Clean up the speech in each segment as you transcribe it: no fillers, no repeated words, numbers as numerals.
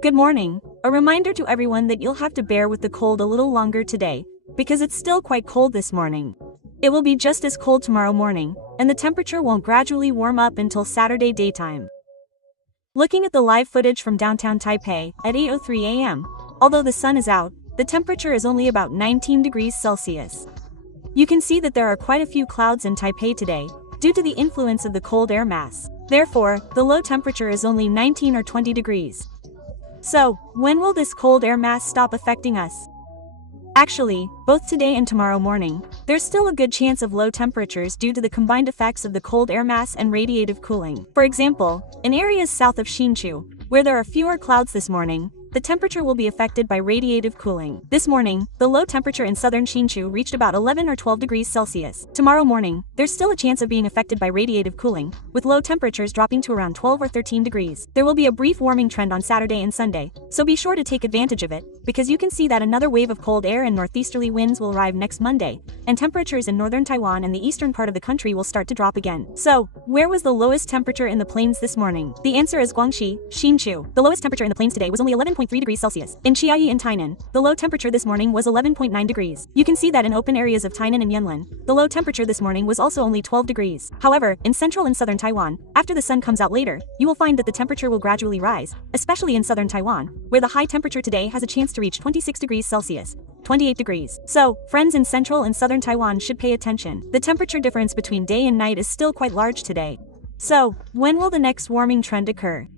Good morning. A reminder to everyone that you'll have to bear with the cold a little longer today, because it's still quite cold this morning. It will be just as cold tomorrow morning, and the temperature won't gradually warm up until Saturday daytime. Looking at the live footage from downtown Taipei at 8:03 a.m., although the sun is out, the temperature is only about 19 degrees Celsius. You can see that there are quite a few clouds in Taipei today, due to the influence of the cold air mass. Therefore, the low temperature is only 19 or 20 degrees. So, when will this cold air mass stop affecting us? Actually, both today and tomorrow morning, there's still a good chance of low temperatures due to the combined effects of the cold air mass and radiative cooling. For example, in areas south of Hsinchu, where there are fewer clouds this morning, the temperature will be affected by radiative cooling. This morning, the low temperature in southern Hsinchu reached about 11 or 12 degrees Celsius. Tomorrow morning, there's still a chance of being affected by radiative cooling, with low temperatures dropping to around 12 or 13 degrees. There will be a brief warming trend on Saturday and Sunday, so be sure to take advantage of it, because you can see that another wave of cold air and northeasterly winds will arrive next Monday, and temperatures in northern Taiwan and the eastern part of the country will start to drop again. So, where was the lowest temperature in the plains this morning? The answer is Guangxi, Hsinchu. The lowest temperature in the plains today was only 11.3 degrees Celsius. In Chiayi and Tainan, the low temperature this morning was 11.9 degrees. You can see that in open areas of Tainan and Yunlin, the low temperature this morning was also only 12 degrees. However, in central and southern Taiwan, after the sun comes out later, you will find that the temperature will gradually rise, especially in southern Taiwan, where the high temperature today has a chance to reach 26 degrees Celsius. 28 degrees. So, friends in central and southern Taiwan should pay attention. The temperature difference between day and night is still quite large today. So, when will the next warming trend occur?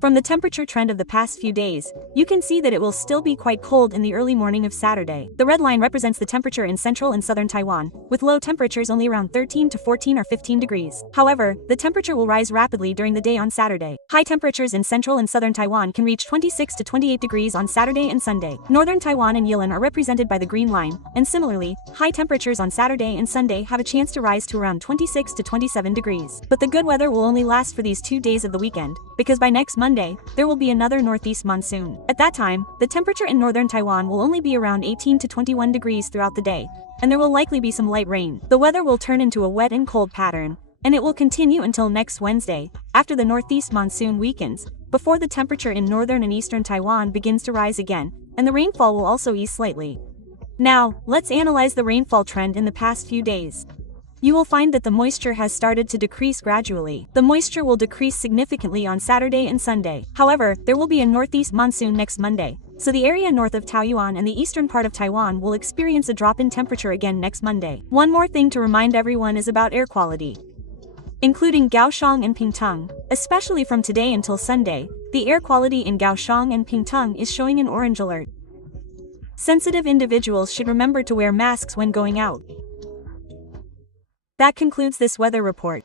From the temperature trend of the past few days, you can see that it will still be quite cold in the early morning of Saturday. The red line represents the temperature in central and southern Taiwan, with low temperatures only around 13 to 14 or 15 degrees. However, the temperature will rise rapidly during the day on Saturday. High temperatures in central and southern Taiwan can reach 26 to 28 degrees on Saturday and Sunday. Northern Taiwan and Yilin are represented by the green line, and similarly, high temperatures on Saturday and Sunday have a chance to rise to around 26 to 27 degrees. But the good weather will only last for these 2 days of the weekend, because by next Monday, there will be another northeast monsoon. At that time, the temperature in northern Taiwan will only be around 18 to 21 degrees throughout the day, and there will likely be some light rain. The weather will turn into a wet and cold pattern, and it will continue until next Wednesday, after the northeast monsoon weakens, before the temperature in northern and eastern Taiwan begins to rise again, and the rainfall will also ease slightly. Now, let's analyze the rainfall trend in the past few days. You will find that the moisture has started to decrease gradually. The moisture will decrease significantly on Saturday and Sunday. However, there will be a northeast monsoon next Monday, so the area north of Taoyuan and the eastern part of Taiwan will experience a drop in temperature again next Monday. One more thing to remind everyone is about air quality. Including Kaohsiung and Pingtung, especially from today until Sunday, the air quality in Kaohsiung and Pingtung is showing an orange alert. Sensitive individuals should remember to wear masks when going out. That concludes this weather report.